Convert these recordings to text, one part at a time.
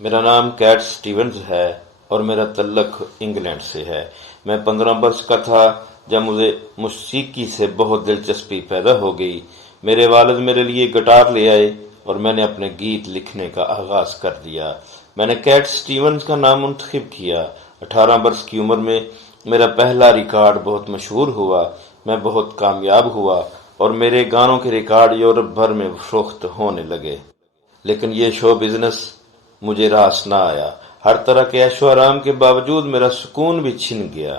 میرا نام Kate Stevens ہے اور میرا تعلق انگلینڈ سے ہے۔ میں 15 برس کا تھا جب مجھے موسیقی سے بہت دلچسپی پیدا ہو گئی۔ میرے والد میرے لیے گٹار لے آئے اور میں نے اپنے گیت لکھنے کا آغاز کر دیا۔ میں نے کیٹ سٹیونز کا نام منتخب کیا۔ 18 برس کی عمر میں میرا پہلا ریکارڈ بہت مشہور ہوا۔ میں بہت کامیاب ہوا اور میرے گانوں کے ریکارڈ یورپ بھر میں فروخت ہونے لگے۔ لیکن یہ شو بزنس مجھے راس نہ آیا۔ ہر طرح کے عیش و آرام کے باوجود میرا سکون بھی چھن گیا۔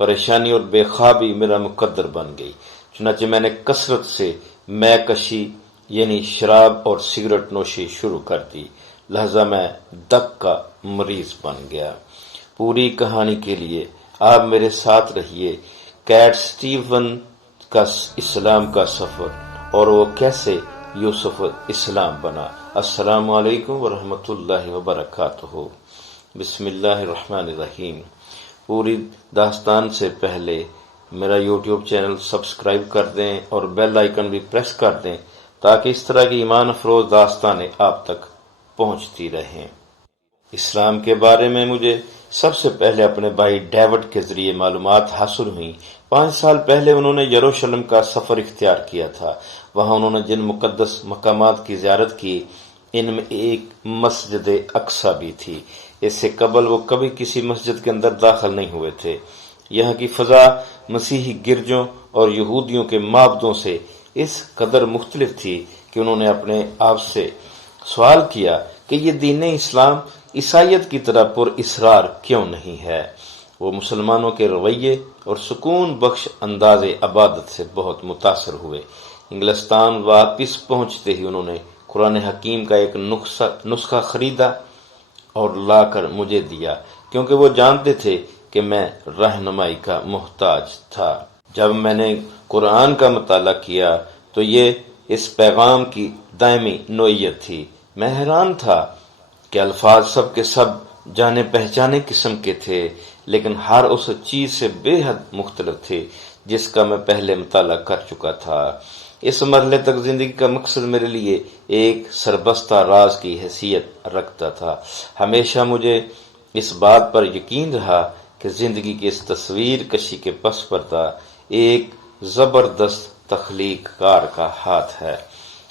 پریشانی اور بے خوابی میرا مقدر بن گئی۔ چنانچہ میں نے کثرت سے مے کشی یعنی شراب اور سگریٹ نوشی شروع کر دی، لہذا میں دق کا مریض بن گیا۔ پوری کہانی کے لیے آپ میرے ساتھ رہیے، کیٹ سٹیون کا اسلام کا سفر اور وہ کیسے یوسف اسلام بنا۔ السلام علیکم ورحمۃ اللہ وبرکاتہ۔ بسم اللہ الرحمن الرحیم۔ پوری داستان سے پہلے میرا یوٹیوب چینل سبسکرائب کر دیں اور بیل آئیکن بھی پریس کر دیں تاکہ اس طرح کی ایمان افروز داستانیں آپ تک پہنچتی رہیں۔ اسلام کے بارے میں مجھے سب سے پہلے اپنے بھائی ڈیوڈ کے ذریعے معلومات حاصل ہوئیں۔ 5 سال پہلے انہوں نے یروشلم کا سفر اختیار کیا تھا۔ وہاں انہوں نے جن مقدس مقامات کی زیارت کی ان میں ایک مسجد اقصی بھی تھی۔ اس سے قبل وہ کبھی کسی مسجد کے اندر داخل نہیں ہوئے تھے۔ یہاں کی فضا مسیحی گرجوں اور یہودیوں کے معبدوں سے اس قدر مختلف تھی کہ انہوں نے اپنے آپ سے سوال کیا کہ یہ دین اسلام عیسائیت کی طرح پر اسرار کیوں نہیں ہے۔ وہ مسلمانوں کے رویے اور سکون بخش انداز عبادت سے بہت متاثر ہوئے۔ انگلستان واپس پہنچتے ہی انہوں نے قرآن حکیم کا ایک نسخہ خریدا اور لا کر مجھے دیا، کیونکہ وہ جانتے تھے کہ میں رہنمائی کا محتاج تھا۔ جب میں نے قرآن کا مطالعہ کیا تو یہ اس پیغام کی دائمی نوعیت تھی۔ میں حیران تھا کہ الفاظ سب کے سب جانے پہچانے قسم کے تھے، لیکن ہر اس چیز سے بے حد مختلف تھے جس کا میں پہلے مطالعہ کر چکا تھا۔ اس مرحلے تک زندگی کا مقصد میرے لیے ایک سربستہ راز کی حیثیت رکھتا تھا۔ ہمیشہ مجھے اس بات پر یقین رہا کہ زندگی کی اس تصویر کشی کے پس پردہ ایک زبردست تخلیق کار کا ہاتھ ہے،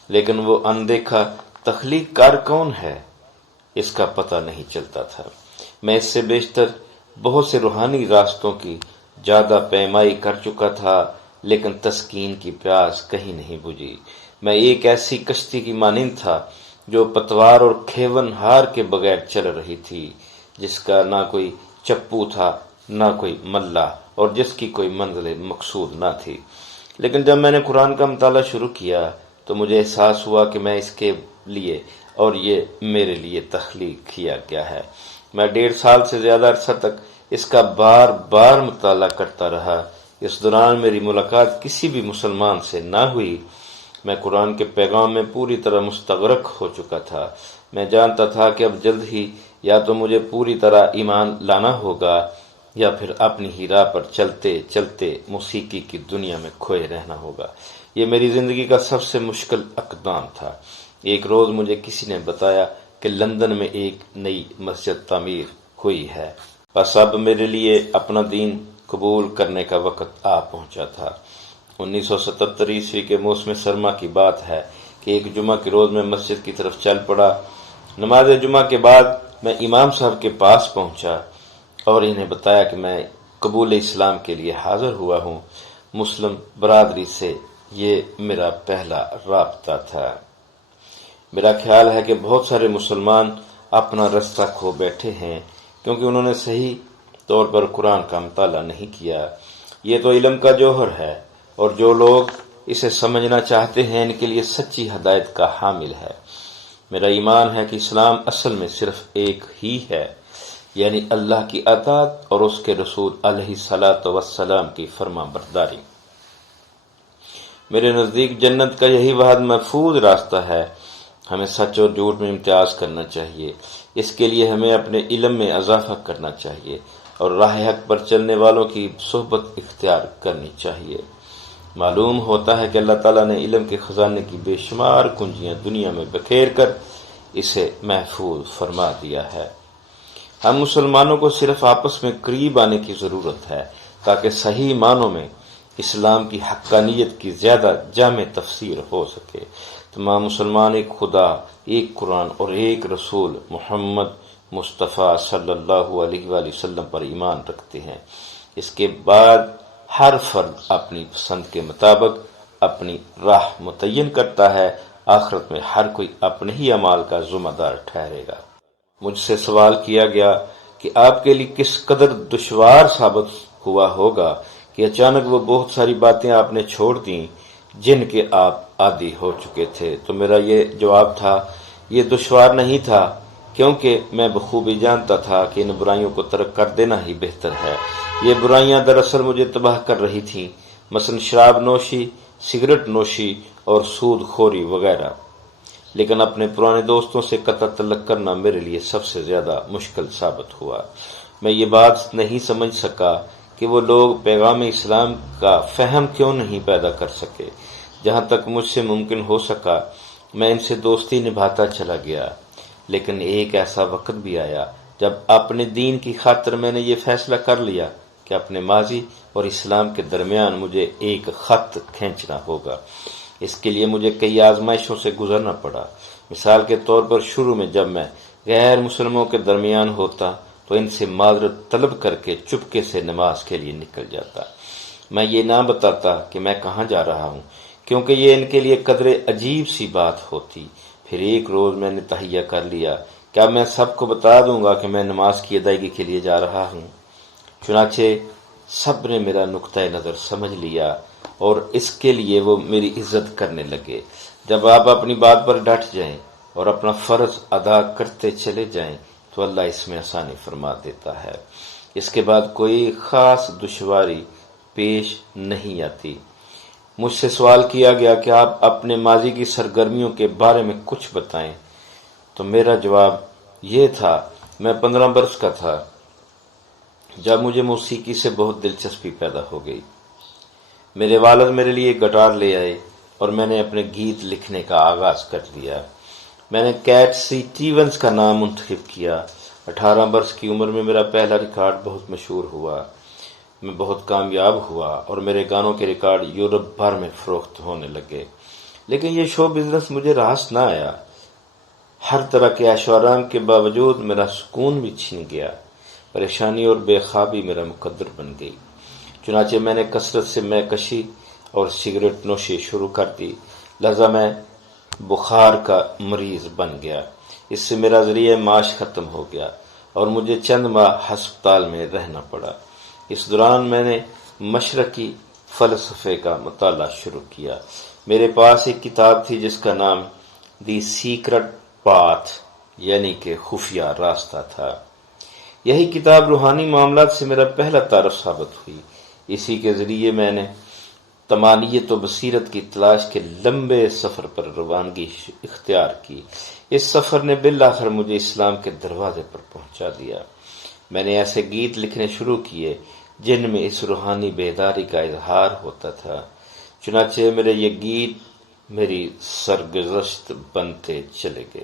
لیکن وہ اندیکھا تخلیق کار کون ہے اس کا پتہ نہیں چلتا تھا۔ میں اس سے بیشتر بہت سے روحانی راستوں کی زیادہ پیمائی کر چکا تھا، لیکن تسکین کی پیاس کہیں نہیں بجھی۔ میں ایک ایسی کشتی کی مانند تھا جو پتوار اور کھیون ہار کے بغیر چل رہی تھی، جس کا نہ کوئی چپو تھا نہ کوئی ملا اور جس کی کوئی منزل مقصود نہ تھی۔ لیکن جب میں نے قرآن کا مطالعہ شروع کیا تو مجھے احساس ہوا کہ میں اس کے لیے اور یہ میرے لیے تخلیق کیا گیا ہے۔ میں 1.5 سال سے زیادہ عرصہ تک اس کا بار بار مطالعہ کرتا رہا۔ اس دوران میری ملاقات کسی بھی مسلمان سے نہ ہوئی۔ میں قرآن کے پیغام میں پوری طرح مستغرق ہو چکا تھا۔ میں جانتا تھا کہ اب جلد ہی یا تو مجھے پوری طرح ایمان لانا ہوگا یا پھر اپنی ہی راہ پر چلتے چلتے موسیقی کی دنیا میں کھوئے رہنا ہوگا۔ یہ میری زندگی کا سب سے مشکل اقدام تھا۔ ایک روز مجھے کسی نے بتایا کہ لندن میں ایک نئی مسجد تعمیر ہوئی ہے، بس اب میرے لیے اپنا دین قبول کرنے کا وقت آ پہنچا تھا۔ 1977 عیسوی کے موسم سرما کی بات ہے کہ ایک جمعہ کے روز میں مسجد کی طرف چل پڑا۔ نماز جمعہ کے بعد میں امام صاحب کے پاس پہنچا اور انہیں بتایا کہ میں قبول اسلام کے لیے حاضر ہوا ہوں۔ مسلم برادری سے یہ میرا پہلا رابطہ تھا۔ میرا خیال ہے کہ بہت سارے مسلمان اپنا رستہ کھو بیٹھے ہیں کیونکہ انہوں نے صحیح طور پر قرآن کا مطالعہ نہیں کیا۔ یہ تو علم کا جوہر ہے اور جو لوگ اسے سمجھنا چاہتے ہیں ان کے لیے سچی ہدایت کا حامل ہے۔ میرا ایمان ہے کہ اسلام اصل میں صرف ایک ہی ہے، یعنی اللہ کی اطاعت اور اس کے رسول علیہ الصلاۃ والسلام کی فرما برداری۔ میرے نزدیک جنت کا یہی واحد محفوظ راستہ ہے۔ ہمیں سچ اور جھوٹ میں امتیاز کرنا چاہیے۔ اس کے لیے ہمیں اپنے علم میں اضافہ کرنا چاہیے اور راہ حق پر چلنے والوں کی صحبت اختیار کرنی چاہیے۔ معلوم ہوتا ہے کہ اللہ تعالیٰ نے علم کے خزانے کی بے شمار کنجیاں دنیا میں بکھیر کر اسے محفوظ فرما دیا ہے۔ ہم مسلمانوں کو صرف آپس میں قریب آنے کی ضرورت ہے تاکہ صحیح معنوں میں اسلام کی حقانیت کی زیادہ جامع تفسیر ہو سکے۔ تمام مسلمان ایک خدا، ایک قرآن اور ایک رسول محمد مصطفیٰ صلی اللہ علیہ وآلہ وسلم پر ایمان رکھتے ہیں۔ اس کے بعد ہر فرد اپنی پسند کے مطابق اپنی راہ متعین کرتا ہے۔ آخرت میں ہر کوئی اپنے ہی اعمال کا ذمہ دار ٹھہرے گا۔ مجھ سے سوال کیا گیا کہ آپ کے لیے کس قدر دشوار ثابت ہوا ہوگا کہ اچانک وہ بہت ساری باتیں آپ نے چھوڑ دیں جن کے آپ عادی ہو چکے تھے۔ تو میرا یہ جواب تھا، یہ دشوار نہیں تھا، کیونکہ میں بخوبی جانتا تھا کہ ان برائیوں کو ترک کر دینا ہی بہتر ہے۔ یہ برائیاں دراصل مجھے تباہ کر رہی تھیں، مثلا شراب نوشی، سگریٹ نوشی اور سود خوری وغیرہ۔ لیکن اپنے پرانے دوستوں سے قطع تعلق کرنا میرے لیے سب سے زیادہ مشکل ثابت ہوا۔ میں یہ بات نہیں سمجھ سکا کہ وہ لوگ پیغام اسلام کا فہم کیوں نہیں پیدا کر سکے۔ جہاں تک مجھ سے ممکن ہو سکا میں ان سے دوستی نبھاتا چلا گیا، لیکن ایک ایسا وقت بھی آیا جب اپنے دین کی خاطر میں نے یہ فیصلہ کر لیا کہ اپنے ماضی اور اسلام کے درمیان مجھے ایک خط کھینچنا ہوگا۔ اس کے لیے مجھے کئی آزمائشوں سے گزرنا پڑا۔ مثال کے طور پر شروع میں جب میں غیر مسلموں کے درمیان ہوتا تو ان سے معذرت طلب کر کے چپکے سے نماز کے لیے نکل جاتا۔ میں یہ نہ بتاتا کہ میں کہاں جا رہا ہوں، کیونکہ یہ ان کے لیے قدرے عجیب سی بات ہوتی۔ پھر ایک روز میں نے تہیہ کر لیا کہ اب میں سب کو بتا دوں گا کہ میں نماز کی ادائیگی کے لیے جا رہا ہوں۔ چنانچہ سب نے میرا نقطہ نظر سمجھ لیا اور اس کے لیے وہ میری عزت کرنے لگے۔ جب آپ اپنی بات پر ڈٹ جائیں اور اپنا فرض ادا کرتے چلے جائیں تو اللہ اس میں آسانی فرما دیتا ہے۔ اس کے بعد کوئی خاص دشواری پیش نہیں آتی۔ مجھ سے سوال کیا گیا کہ آپ اپنے ماضی کی سرگرمیوں کے بارے میں کچھ بتائیں، تو میرا جواب یہ تھا، میں 15 برس کا تھا جب مجھے موسیقی سے بہت دلچسپی پیدا ہو گئی۔ میرے والد میرے لیے گٹار لے آئے اور میں نے اپنے گیت لکھنے کا آغاز کر دیا۔ میں نے کیٹ سٹیونز کا نام منتخب کیا۔ 18 برس کی عمر میں میرا پہلا ریکارڈ بہت مشہور ہوا، میں بہت کامیاب ہوا اور میرے گانوں کے ریکارڈ یورپ بھر میں فروخت ہونے لگے۔ لیکن یہ شو بزنس مجھے راس نہ آیا۔ ہر طرح کے عیش و آرام کے باوجود میرا سکون بھی چھن گیا۔ پریشانی اور بے خوابی میرا مقدر بن گئی۔ چنانچہ میں نے کثرت سے مے کشی اور سگریٹ نوشی شروع کر دی، لہذا میں بخار کا مریض بن گیا۔ اس سے میرا ذریعہ معاش ختم ہو گیا اور مجھے چند ماہ ہسپتال میں رہنا پڑا۔ اس دوران میں نے مشرقی فلسفے کا مطالعہ شروع کیا۔ میرے پاس ایک کتاب تھی جس کا نام دی سیکرٹ پاتھ یعنی کہ خفیہ راستہ تھا۔ یہی کتاب روحانی معاملات سے میرا پہلا تعارف ثابت ہوئی۔ اسی کے ذریعے میں نے طمانیت و بصیرت کی تلاش کے لمبے سفر پر روانگی اختیار کی۔ اس سفر نے بالآخر مجھے اسلام کے دروازے پر پہنچا دیا۔ میں نے ایسے گیت لکھنے شروع کیے جن میں اس روحانی بیداری کا اظہار ہوتا تھا۔ چنانچہ میرے یہ گیت میری سرگزشت بنتے چلے گئے۔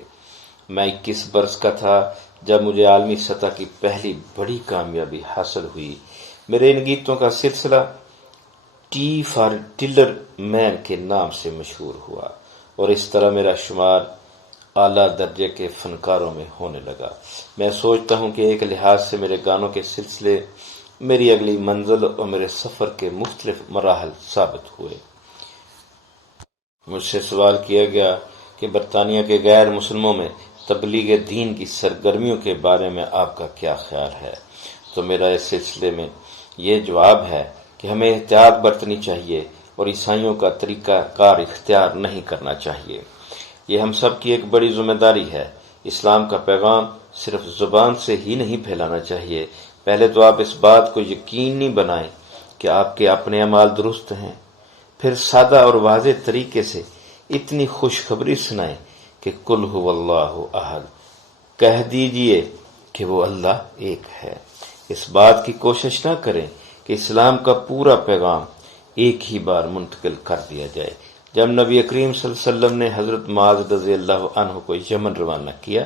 میں 21 برس کا تھا جب مجھے عالمی سطح کی پہلی بڑی کامیابی حاصل ہوئی۔ میرے ان گیتوں کا سلسلہ ٹی فار ٹلر مین کے نام سے مشہور ہوا اور اس طرح میرا شمار اعلیٰ درجے کے فنکاروں میں ہونے لگا۔ میں سوچتا ہوں کہ ایک لحاظ سے میرے گانوں کے سلسلے میری اگلی منزل اور میرے سفر کے مختلف مراحل ثابت ہوئے۔ مجھ سے سوال کیا گیا کہ برطانیہ کے غیر مسلموں میں تبلیغ دین کی سرگرمیوں کے بارے میں آپ کا کیا خیال ہے، تو میرا اس سلسلے میں یہ جواب ہے کہ ہمیں احتیاط برتنی چاہیے اور عیسائیوں کا طریقہ کار اختیار نہیں کرنا چاہیے۔ یہ ہم سب کی ایک بڑی ذمہ داری ہے۔ اسلام کا پیغام صرف زبان سے ہی نہیں پھیلانا چاہیے۔ پہلے تو آپ اس بات کو یقینی بنائیں کہ آپ کے اپنے اعمال درست ہیں، پھر سادہ اور واضح طریقے سے اتنی خوشخبری سنائیں کہ قل هو اللہ احد، کہہ دیجئے کہ وہ اللہ ایک ہے۔ اس بات کی کوشش نہ کریں کہ اسلام کا پورا پیغام ایک ہی بار منتقل کر دیا جائے۔ جب نبی کریم صلی اللہ علیہ وسلم نے حضرت معاذ رضی اللہ عنہ کو یمن روانہ کیا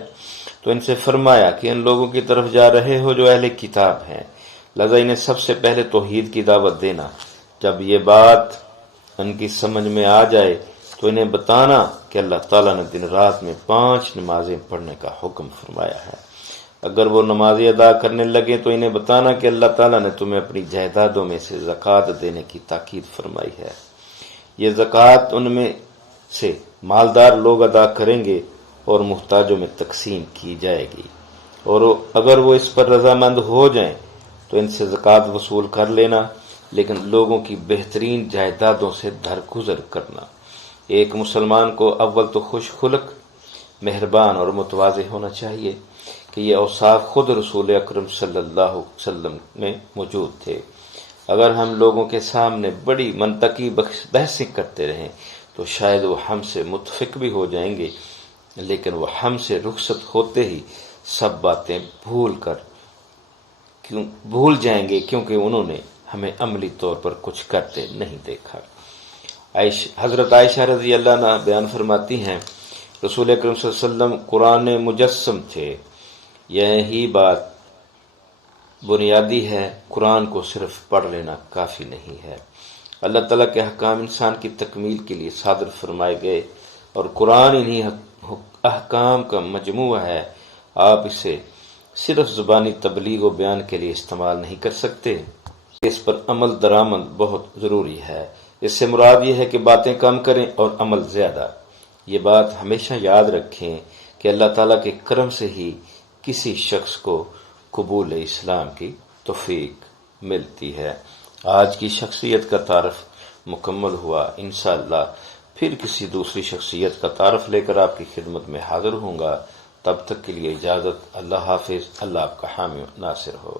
تو ان سے فرمایا کہ ان لوگوں کی طرف جا رہے ہو جو اہل کتاب ہیں، لہذا انہیں سب سے پہلے توحید کی دعوت دینا۔ جب یہ بات ان کی سمجھ میں آ جائے تو انہیں بتانا کہ اللہ تعالیٰ نے دن رات میں 5 نمازیں پڑھنے کا حکم فرمایا ہے۔ اگر وہ نمازیں ادا کرنے لگے تو انہیں بتانا کہ اللہ تعالیٰ نے تمہیں اپنی جائیدادوں میں سے زکوٰۃ دینے کی تاکید فرمائی ہے۔ یہ زکوٰۃ ان میں سے مالدار لوگ ادا کریں گے اور محتاجوں میں تقسیم کی جائے گی، اور اگر وہ اس پر رضامند ہو جائیں تو ان سے زکوٰۃ وصول کر لینا، لیکن لوگوں کی بہترین جائیدادوں سے درگزر کرنا۔ ایک مسلمان کو اول تو خوش خلق، مہربان اور متواضع ہونا چاہیے کہ یہ اوصاف خود رسول اکرم صلی اللہ علیہ وسلم میں موجود تھے۔ اگر ہم لوگوں کے سامنے بڑی منطقی بحثیں کرتے رہیں تو شاید وہ ہم سے متفق بھی ہو جائیں گے، لیکن وہ ہم سے رخصت ہوتے ہی سب باتیں بھول جائیں گے، کیونکہ انہوں نے ہمیں عملی طور پر کچھ کرتے نہیں دیکھا۔ حضرت عائشہ رضی اللہ عنہا بیان فرماتی ہیں، رسول اکرم صلی اللہ علیہ وسلم قرآن مجسم تھے۔ یہی بات بنیادی ہے، قرآن کو صرف پڑھ لینا کافی نہیں ہے۔ اللہ تعالیٰ کے احکام انسان کی تکمیل کے لیے صادر فرمائے گئے اور قرآن انہی احکام کا مجموعہ ہے۔ آپ اسے صرف زبانی تبلیغ و بیان کے لیے استعمال نہیں کر سکتے، اس پر عمل درآمد بہت ضروری ہے۔ اس سے مراد یہ ہے کہ باتیں کم کریں اور عمل زیادہ۔ یہ بات ہمیشہ یاد رکھیں کہ اللہ تعالیٰ کے کرم سے ہی کسی شخص کو قبول اسلام کی توفیق ملتی ہے۔ آج کی شخصیت کا تعارف مکمل ہوا۔ انشاءاللہ پھر کسی دوسری شخصیت کا تعارف لے کر آپ کی خدمت میں حاضر ہوں گا۔ تب تک کے لیے اجازت۔ اللہ حافظ۔ اللہ آپ کا حامی و ناصر ہو۔